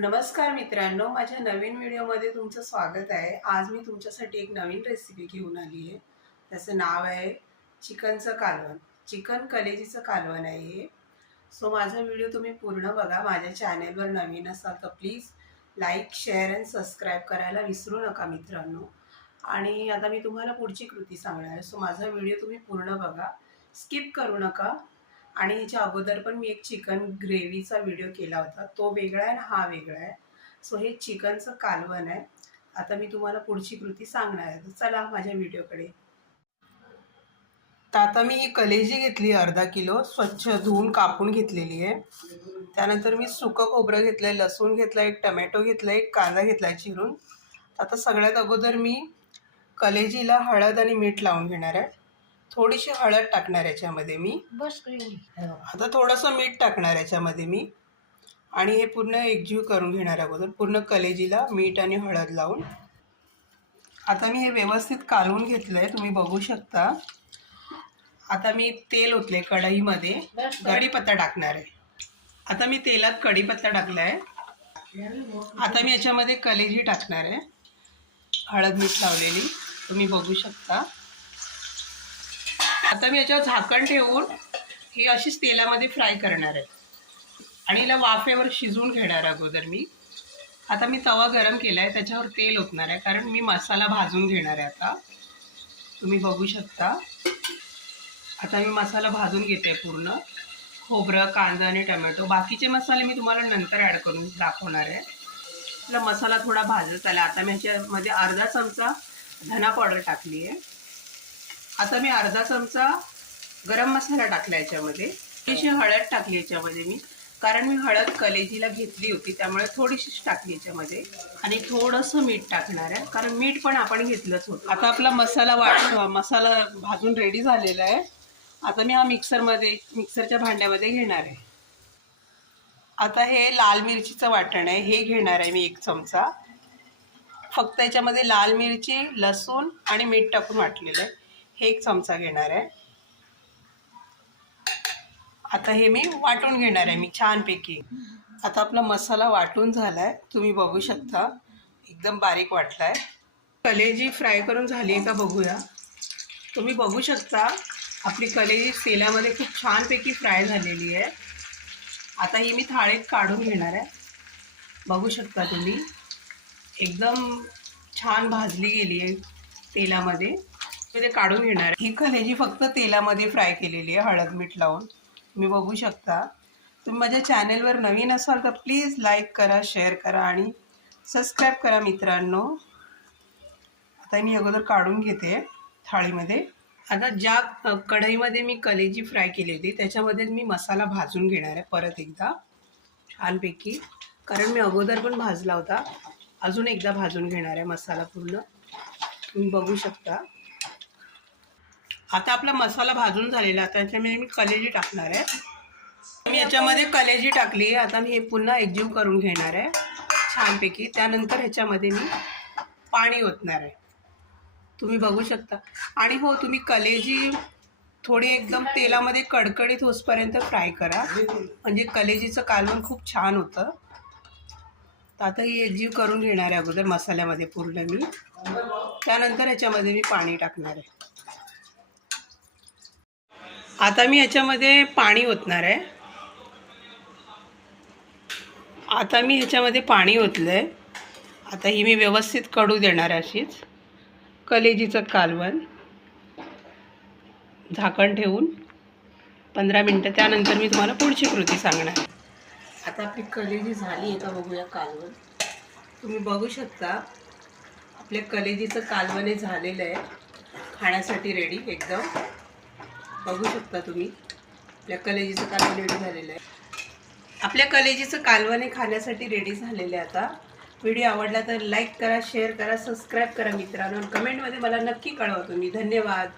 नमस्कार मित्रांनो माझ्या नवीन व्हिडिओमध्ये तुमचं स्वागत आहे. आज मी तुमच्यासाठी एक नवीन रेसिपी घेऊन आली आहे. त्याचं नाव आहे चिकनचं कालवण. चिकन कलेजीचं कालवण आहे हे. सो माझा व्हिडिओ तुम्ही पूर्ण बघा. माझ्या चॅनेलवर नवीन असाल तर please like share and subscribe करायला विसरू नका मित्रांनो. आणि आता मी तुम्हाला पुढची कृती सांगणार आहे. सो माझा व्हिडिओ तुम्ही पूर्ण बघा. स्किप करू नका. आणि ह्याच्या अगोदर पण मी एक चिकन ग्रेव्हीचा व्हिडिओ केला होता. तो वेगळा आहे आणि हा वेगळा आहे. सो हे चिकनचं कालवण आहे. आता मी तुम्हाला पुढची कृती सांगणार आहे. चला माझ्या व्हिडिओकडे. तर आता मी ही कलेजी घेतली अर्धा किलो. स्वच्छ धुवून कापून घेतलेली आहे. त्यानंतर मी सुकं खोबरं घेतलं आहे लसूण घेतला एक टमॅटो घेतला एक कांदा घेतला चिरून. आता सगळ्यात अगोदर मी कलेजीला हळद आणि मीठ लावून घेणार आहे. थोडीशी हळद टाकणार याच्यामध्ये मी. बस आता थोडंसं मीठ टाकणार याच्यामध्ये मी. आणि हे पूर्ण एकजीव करून घेणार अगोदर. पूर्ण कलेजीला मीठ आणि हळद लावून. आता मी हे व्यवस्थित कालवून घेतलं आहे तुम्ही बघू शकता. आता मी तेल ओतले कढईमध्ये. कढीपत्ता टाकणार आहे. आता मी तेलात कढीपत्ता टाकला आहे आता मी याच्यामध्ये कलेजी टाकणार आहे. हळद मीठ लावलेली. तुम्ही बघू शकता. आता मी याच्यावर झाकण ठेवून ही अशीच तेलामध्ये फ्राय करणार आहे. आणि हिला वाफेवर शिजवून घेणार अगोदर मी. आता मी तवा गरम केला आहे त्याच्यावर तेल ओतणार आहे कारण मी मसाला भाजून घेणार आहे आता. तुम्ही बघू शकता. आता मी मसाला भाजून घेते पूर्ण. खोबरं कांदा आणि टमॅटो. बाकीचे मसाले मी तुम्हाला नंतर ॲड करून दाखवणार आहे. आपला मसाला थोडा भाजत आला. आता मी ह्याच्यामध्ये अर्धा चमचा धना पावडर टाकली आहे. आता मी अर्धा चमचा गरम मसाला टाकला याच्यामध्ये. थोडीशी हळद टाकली याच्यामध्ये मी. कारण मी हळद कलेजीला घेतली होती त्यामुळे थोडीशीच टाकली याच्यामध्ये. आणि थोडंसं मीठ टाकणार आहे कारण मीठ पण आपण घेतलंच होतं. आता आपला मसाला वाट मसाला भाजून रेडी झालेला आहे. आता मी हा मिक्सरमध्ये मिक्सरच्या भांड्यामध्ये घेणार आहे. आता हे लाल मिरचीचं वाटण आहे हे घेणार आहे मी एक चमचा. फक्त याच्यामध्ये लाल मिरची लसूण आणि मीठ टाकून वाटलेलं आहे. एक चमचा घेणार आहे. आता हे मी वाटून घेणार आहे मी छानपैकी. आता आपला मसाला वाटून झाला आहे तुम्ही बघू शकता. एकदम बारीक वाटला आहे कलेजी फ्राय करून झाली आहे का बघूया. तुम्ही बघू शकता आपली कलेजी तेलामध्ये खूप छानपैकी फ्राय झालेली आहे. आता ही मी थाळीत काढून घेणार आहे. बघू शकता तुम्ही. एकदम छान भाजली गेली आहे तेलामध्ये. ते काढून घेणार आहे. ही कलेजी फक्त तेलामध्ये फ्राय केलेली आहे हळद मीठ लावून. तुम्ही बघू शकता. तुम्ही माझ्या चॅनेलवर नवीन असाल तर प्लीज लाईक करा शेअर करा आणि सबस्क्राईब करा मित्रांनो. आता मी अगोदर काढून घेते थाळीमध्ये. आता ज्या कढईमध्ये मी कलेजी फ्राय केली होती त्याच्यामध्ये मी मसाला भाजून घेणार आहे परत एकदा छानपैकी. कारण मी अगोदर पण भाजला होता. अजून एकदा भाजून घेणार आहे मसाला पूर्ण. तुम्ही बघू शकता. आता आपला मसाला भाजून झालेला आता त्याच्यामध्ये मी कलेजी टाकणार आहे. मी याच्यामध्ये कलेजी टाकली आता मी हे पुन्हा एकजीव करून घेणार आहे. छानपैकी. त्यानंतर ह्याच्यामध्ये मी पाणी ओतणार आहे. तुम्ही बघू शकता. आणि हो तुम्ही कलेजी थोडी एकदम तेलामध्ये कडकडीत होसपर्यंत फ्राय करा. म्हणजे कलेजीचं कालवण खूप छान होतं. तर आता ही एकजीव करून घेणार आहे अगोदर मसाल्यामध्ये पूर्ण मी. त्यानंतर ह्याच्यामध्ये मी पाणी टाकणार आहे. आता मी ह्याच्यामध्ये पाणी ओतणार आहे. आता मी ह्याच्यामध्ये पाणी ओतलं आहे आता ही मी व्यवस्थित कडू देणार आहे अशीच. कलेजीचं कालवण. झाकण ठेवून. पंधरा मिनटं. त्यानंतर मी तुम्हाला पुढची कृती सांगणार आता आपली कलेजी झाली आहे का बघूया कालवण. तुम्ही बघू शकता आपल्या कलेजीचं कालवण हे झालेलं आहे. खाण्यासाठी रेडी एकदम. बघू शकता तुम्ही. आपल्या कलेजीचं कालवण रेडी झालेलं आहे. आपल्या कलेजीचं कालवण खाण्यासाठी रेडी झालेलं आहे आता. व्हिडिओ आवडला तर लाईक करा शेअर करा सबस्क्राईब करा मित्रांनो. कमेंटमध्ये मला नक्की कळवा तुम्ही. धन्यवाद.